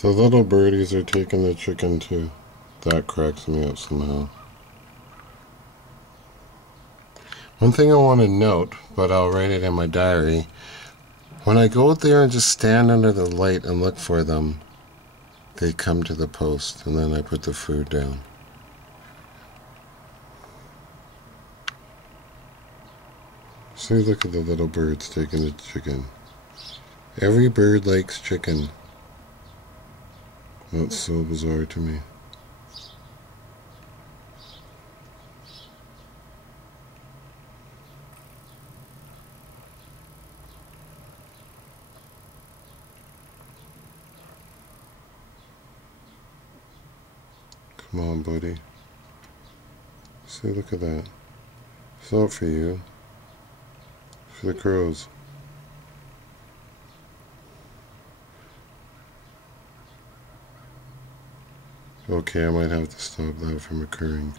The little birdies are taking the chicken too. That cracks me up somehow. One thing I want to note, but I'll write it in my diary, when I go out there and just stand under the light and look for them, they come to the post, and then I put the food down. See, look at the little birds taking the chicken. Every bird likes chicken. That's so bizarre to me. Come on, buddy. See, look at that. It's all for you. For the crows. Okay, I might have to stop that from occurring.